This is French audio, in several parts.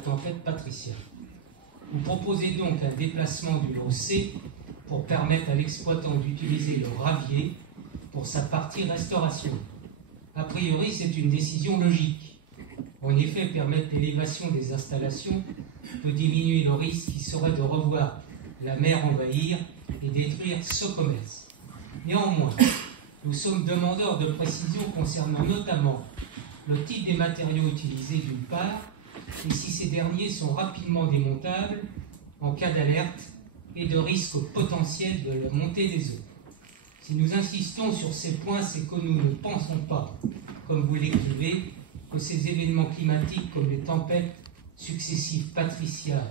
tempête Patricia. Vous proposez donc un déplacement du lot C pour permettre à l'exploitant d'utiliser le gravier pour sa partie restauration. A priori, c'est une décision logique. En effet, permettre l'élévation des installations peut diminuer le risque qui serait de revoir la mer envahir et détruire ce commerce. Néanmoins, nous sommes demandeurs de précisions concernant notamment le type des matériaux utilisés d'une part, et si ces derniers sont rapidement démontables en cas d'alerte et de risque potentiel de la montée des eaux. Si nous insistons sur ces points, c'est que nous ne pensons pas, comme vous l'écrivez, que ces événements climatiques comme les tempêtes successives Patricia,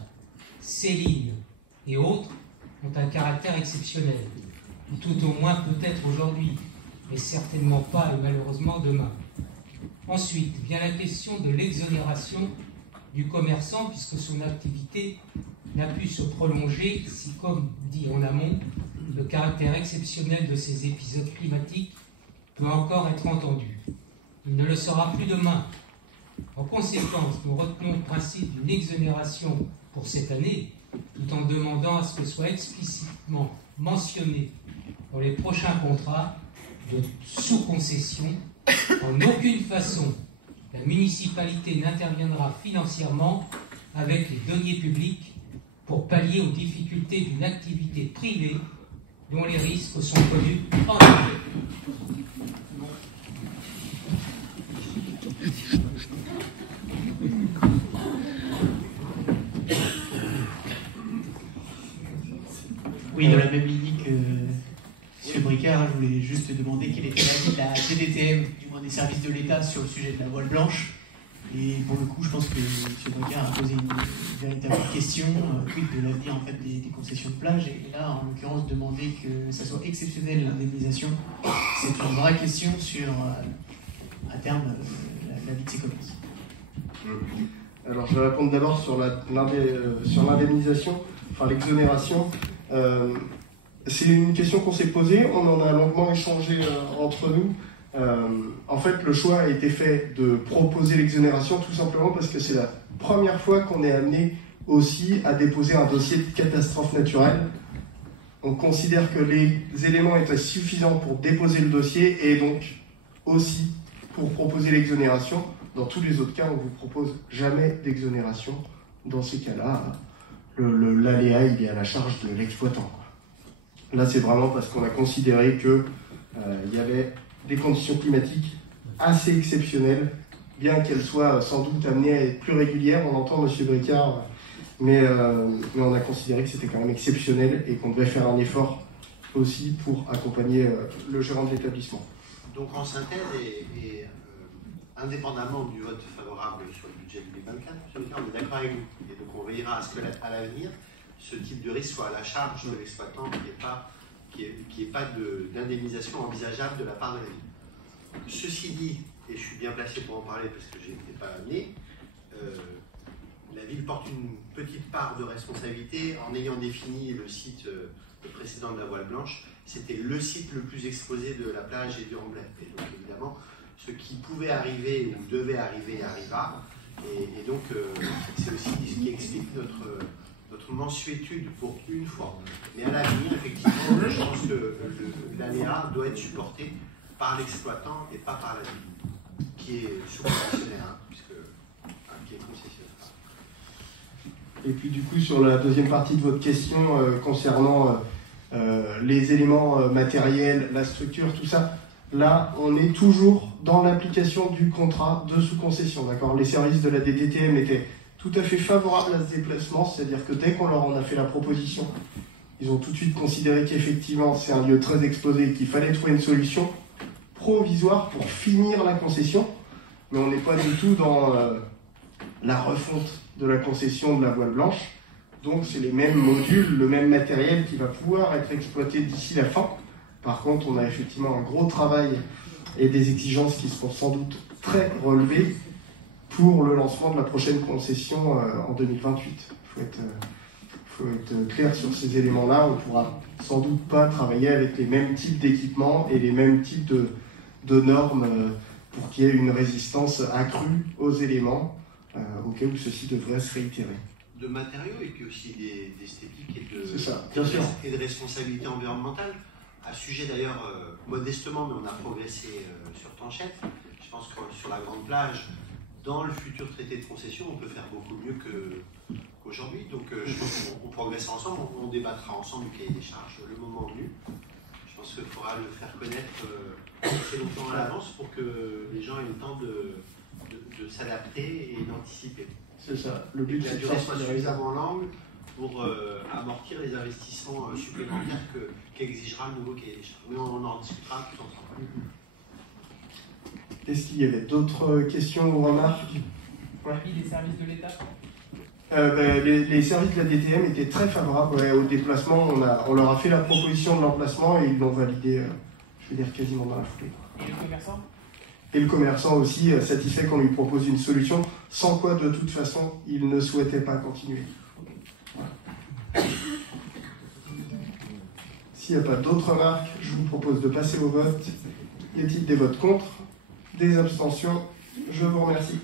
Céline et autres ont un caractère exceptionnel, ou tout au moins peut-être aujourd'hui, mais certainement pas et malheureusement demain. Ensuite vient la question de l'exonération du commerçant, puisque son activité n'a pu se prolonger si, comme dit en amont, le caractère exceptionnel de ces épisodes climatiques peut encore être entendu. Il ne le sera plus demain. En conséquence, nous retenons le principe d'une exonération pour cette année, tout en demandant à ce que soit explicitement mentionné dans les prochains contrats de sous-concession. En aucune façon, la municipalité n'interviendra financièrement avec les deniers publics pour pallier aux difficultés d'une activité privée dont les risques sont connus en amont. Oui, dans la même ligne que M. Bricard, je voulais juste demander quel était l'avis de la DDTM, du moins des services de l'État, sur le sujet de la voile blanche. Et pour le coup, je pense que M. Bricard a posé une véritable question, quid de l'avenir en fait, des concessions de plage. Et là, en l'occurrence, demander que ça soit exceptionnel l'indemnisation, c'est une vraie question sur, à terme, la vie de ces commerces. Alors, je vais répondre d'abord sur l'indemnisation, enfin l'exonération. C'est une question qu'on s'est posée, on en a longuement échangé entre nous. En fait, le choix a été fait de proposer l'exonération tout simplement parce que c'est la première fois qu'on est amené aussi à déposer un dossier de catastrophe naturelle. On considère que les éléments étaient suffisants pour déposer le dossier et donc aussi pour proposer l'exonération. Dans tous les autres cas, on ne vous propose jamais d'exonération. Dans ces cas-là, l'aléa, il est à la charge de l'exploitant. Là, c'est vraiment parce qu'on a considéré qu'il y avait des conditions climatiques assez exceptionnelles, bien qu'elles soient sans doute amenées à être plus régulières. On entend M. Bricard, mais on a considéré que c'était quand même exceptionnel et qu'on devait faire un effort aussi pour accompagner le gérant de l'établissement. Donc en synthèse, et indépendamment du vote favorable sur le budget 2024, on est d'accord avec vous. Et donc on veillera à ce qu'à l'avenir, ce type de risque soit à la charge de l'exploitant, qu'il n'y ait pas d'indemnisation envisageable de la part de la ville. Ceci dit, et je suis bien placé pour en parler parce que je n'étais pas né, la ville porte une petite part de responsabilité en ayant défini le site le précédent de la voile blanche. C'était le site le plus exposé de la plage et du Remblai. Et donc évidemment, ce qui pouvait arriver ou devait arriver arriva. Et donc c'est aussi ce qui explique notre mansuétude pour une fois. Mais à l'avenir, effectivement, je pense que l'aléa doit être supporté par l'exploitant et pas par la ville, qui est sous-concessionnaire, qui est concessionnaire. Et puis du coup, sur la deuxième partie de votre question concernant les éléments matériels, la structure, tout ça, là, on est toujours dans l'application du contrat de sous-concession, d'accord ? Les services de la DDTM étaient tout à fait favorables à ce déplacement, c'est-à-dire que dès qu'on leur en a fait la proposition, ils ont tout de suite considéré qu'effectivement c'est un lieu très exposé et qu'il fallait trouver une solution provisoire pour finir la concession, mais on n'est pas du tout dans la refonte de la concession de la voile blanche, donc c'est les mêmes modules, le même matériel qui va pouvoir être exploité d'ici la fin. Par contre, on a effectivement un gros travail et des exigences qui seront sans doute très relevées pour le lancement de la prochaine concession en 2028. Il faut être clair sur ces éléments-là. On ne pourra sans doute pas travailler avec les mêmes types d'équipements et les mêmes types de normes pour qu'il y ait une résistance accrue aux éléments. au cas où ceci devrait se réitérer. De matériaux et puis aussi d'esthétique C'est ça, bien sûr. Et de responsabilité environnementale. À ce sujet d'ailleurs, modestement, mais on a progressé sur Tanchette. Je pense que sur la grande plage, dans le futur traité de concession, on peut faire beaucoup mieux qu'aujourd'hui. Donc je pense qu'on progressera ensemble, on débattra ensemble du cahier des charges le moment venu. Je pense qu'il faudra le faire connaître assez longtemps à l'avance pour que les gens aient le temps de s'adapter et d'anticiper. C'est ça, le but c'est de faire suffisamment l'angle pour amortir les investissements supplémentaires qu'exigera le nouveau cahier des charges. Mais on en discutera tout ensemble. Est-ce qu'il y avait d'autres questions ou remarques? L'avis des services de l'État? Les services de la DTM étaient très favorables au déplacement. On leur a fait la proposition de l'emplacement et ils l'ont validé, je vais dire quasiment dans la foulée. Et le commerçant? Et le commerçant aussi, satisfait qu'on lui propose une solution, sans quoi de toute façon il ne souhaitait pas continuer. Voilà. S'il n'y a pas d'autres remarques, je vous propose de passer au vote. Y a-t-il des votes contre? Des abstentions? Je vous remercie.